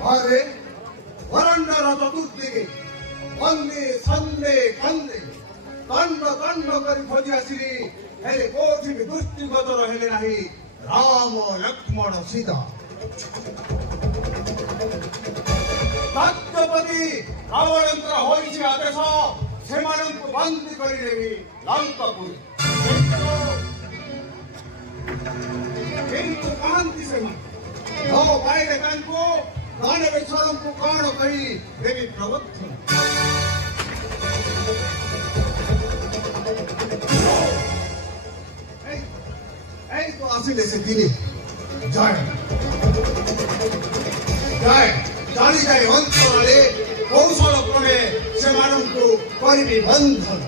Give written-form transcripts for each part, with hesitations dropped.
अरे वरंडर चतुर्दिगे वंदे संदे कंदे दंड दंड करी खोजी आसिली हेले कोठी भी दृष्टिगोचर हेले नाही राम लक्ष्मण सीता सत्यपति रावणंत्र होइछि आदेश सेमानंकु बंदी करी देवी लंकापुरी किंतु कांति सेमा नो पाइले कानको दानवेश्वरंकु काण कही देवी प्रवृत्ति तो आसिले से दिने जाए जाए जानी जाए अंतराले कौशल क्रमे सेमानंकु करिबि बंधन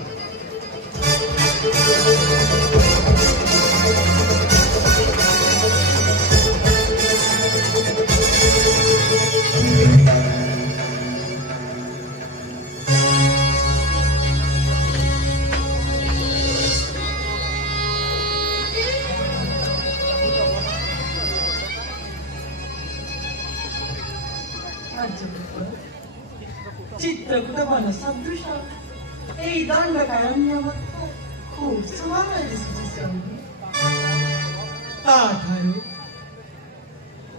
चित्रकूटवन सदृश এই দণ্ডকারণ্য মধ্যে খুব সুন্দর দিশুଛି স্বামী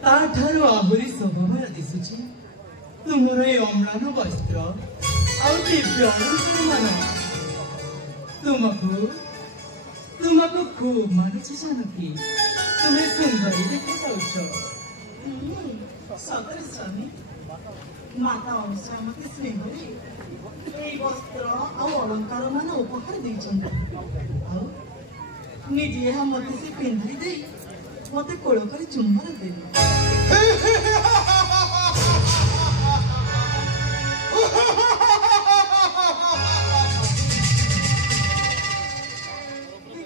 ତାଠାରୁ ଆହୁରି ଶୋଭାମୟ ଦିଶୁଛି ତୁମର ଏ ଅମ୍ଳାନ ବସ୍ତ୍ର ଆଉ ଦିବ୍ୟ ଅଳଙ୍କାରମାନ ତୁମକୁ ଖୁବ୍ ମାନୁଛି ଜାନକୀ ତୁମେ ସୁନ୍ଦରୀ ଦେଖାଯାଉଛ ସତରେ ସ୍ୱାମୀ माता अनुसामती स्नेहरे এই বস্ত্র ଆଉ অলঙ্କାର ମାନ ଉପହାର ଦେଇଛନ୍ତି ଆଉ ନିଜେ ଏହା ମୋତେ ସେ ପିନ୍ଧାଇ ଦେଇ ମୋତେ କୋଳ କରି ଚୁମ୍ବନ ଦେଲେ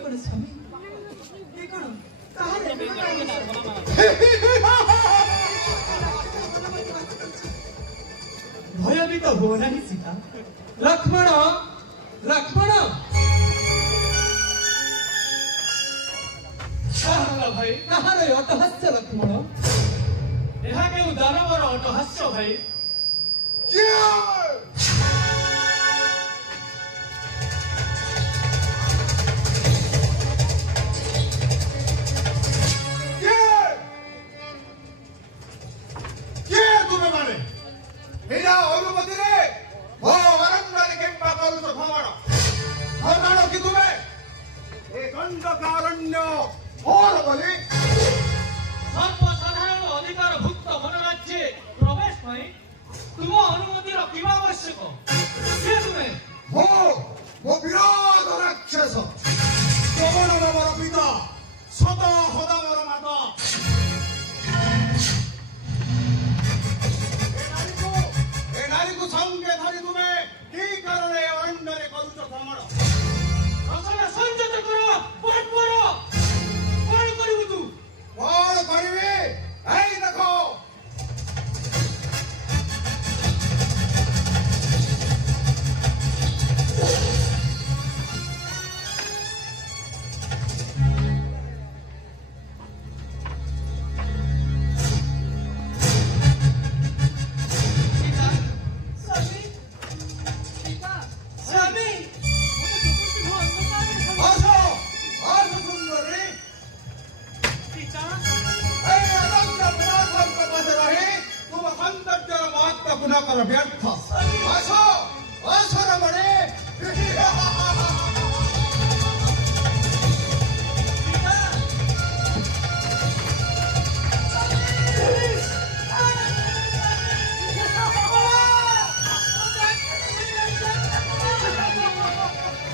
କଣ ସ୍ୱାମୀ କଣ କାହାର भयभीत हो नहीं सीता लक्ष्मण लक्ष्मण भाई कहार अटहास्य लक्ष्मण यह क्यों दानवर अटहास्य भाई सर्वसाधारण अधिकार भुक्त वन राज्य प्रवेश तुम अनुमति रखा आवश्यक विराट राक्षस चवन नामर पिता सदा हदामर माता ए नारी को संगे धरी तुम्हें की कारण अरण्य करुच भ्रमण संयत कर कौन करू तू कौन करिवे आई देखो व्यर्थ आसो आसो रमणे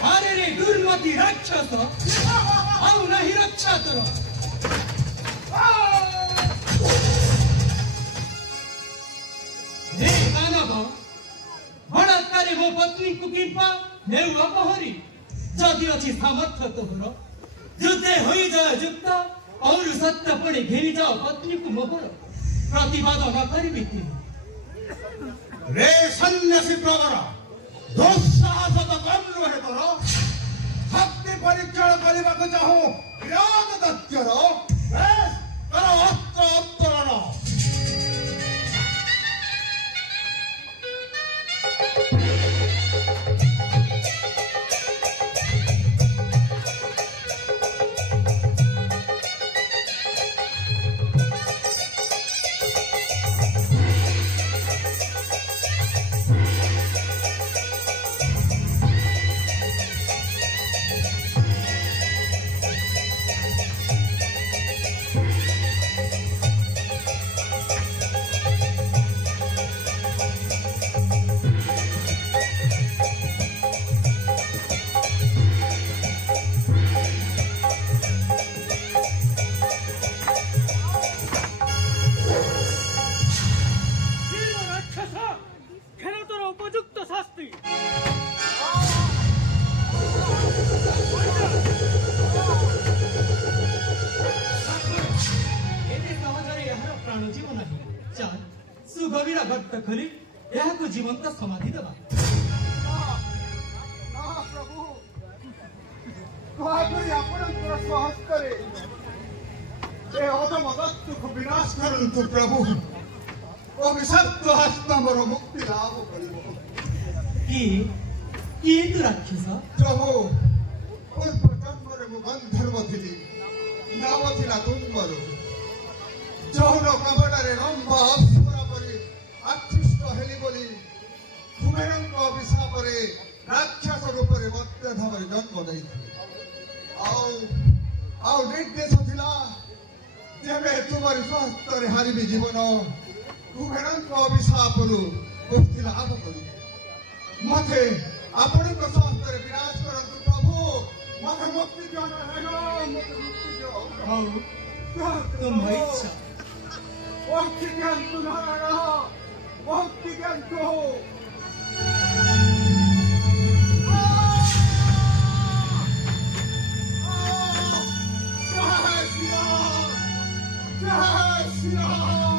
अरे रे दुर्मति राक्षस आउ नहीं रक्षा कर बलात्कारी मो पत्नी को किंपा नेउ अपहरी जदि अछि सामर्थ्य तोहर युद्धे होई जाए युक्त और सत्य पड़े घेरी जाओ पत्नी को मोहर प्रतिवाद न करिबि रे सन्यासी प्रवर दुस्साहस तो कम रहे तोर शक्ति परीक्षण करने को चाहूं विराट दत्तर तर अस्त्र उत्तरण ଚାଲ ସୁଗଭୀର ଗର୍ତ୍ତ ଖୋଲି ଏହାକୁ ଜୀବନ୍ତ ସମାଧି ଦେବା। ପ୍ରଭୁ ଦୟାକରି ଆପଣଙ୍କର ସ୍ୱହସ୍ତରେ ଏ ଅଧମ ଦସ୍ୟୁକୁ ବିନାଶ କରନ୍ତୁ ପ୍ରଭୁ। ଅଭିଶପ୍ତ ହସ୍ତ ମୋର ମୁକ୍ତି ଲାଭ କରିବ। କିଏ ତୁ ରାକ୍ଷସ? ପ୍ରଭୁ ପୂର୍ବ ଜନ୍ମରେ ମୁଁ ଗନ୍ଧର୍ବ ଥିଲି, ନାମ ଥିଲା ତୁମର। ଯୌନ କବଡ଼ରେ ରମ୍ଭ ଅପ୍ସରା ପରି ଆକୃଷ୍ଟ ହେଲି ବୋଲି କୁବେରଙ୍କ ଅଭିଶାପରେ ରାକ୍ଷସ ରୂପରେ ମର୍ତ୍ତ୍ୟଧାମରେ ଜନ୍ମ ନେଇଥିଲି। ଆଉ ନିର୍ଦ୍ଦେଶ ଥିଲା ଯେବେ ତୁମରି ସ୍ୱହସ୍ତରେ ହାରିବି ଜୀବନ, କୁବେରଙ୍କ ଅଭିଶାପରୁ ମୁକ୍ତି ଲାଭ କରିବି। ମତେ ଆପଣଙ୍କ ସ୍ୱହସ୍ତରେ ବିରାଜ କରନ୍ତୁ ପ୍ରଭୁ। ମତେ ମୁକ୍ତି ଦିଅ, ମତେ ମୁକ୍ତି ଦିଅ। ହଉ ତୁମ ଇଚ୍ଛା। ମୁକ୍ତି ଦିଅନ୍ତୁ ନାରାୟଣ, ମୁକ୍ତି ଦିଅନ୍ତୁ। ଜୟ ଶ୍ରୀରାମ, ଜୟ ଶ୍ରୀରାମ।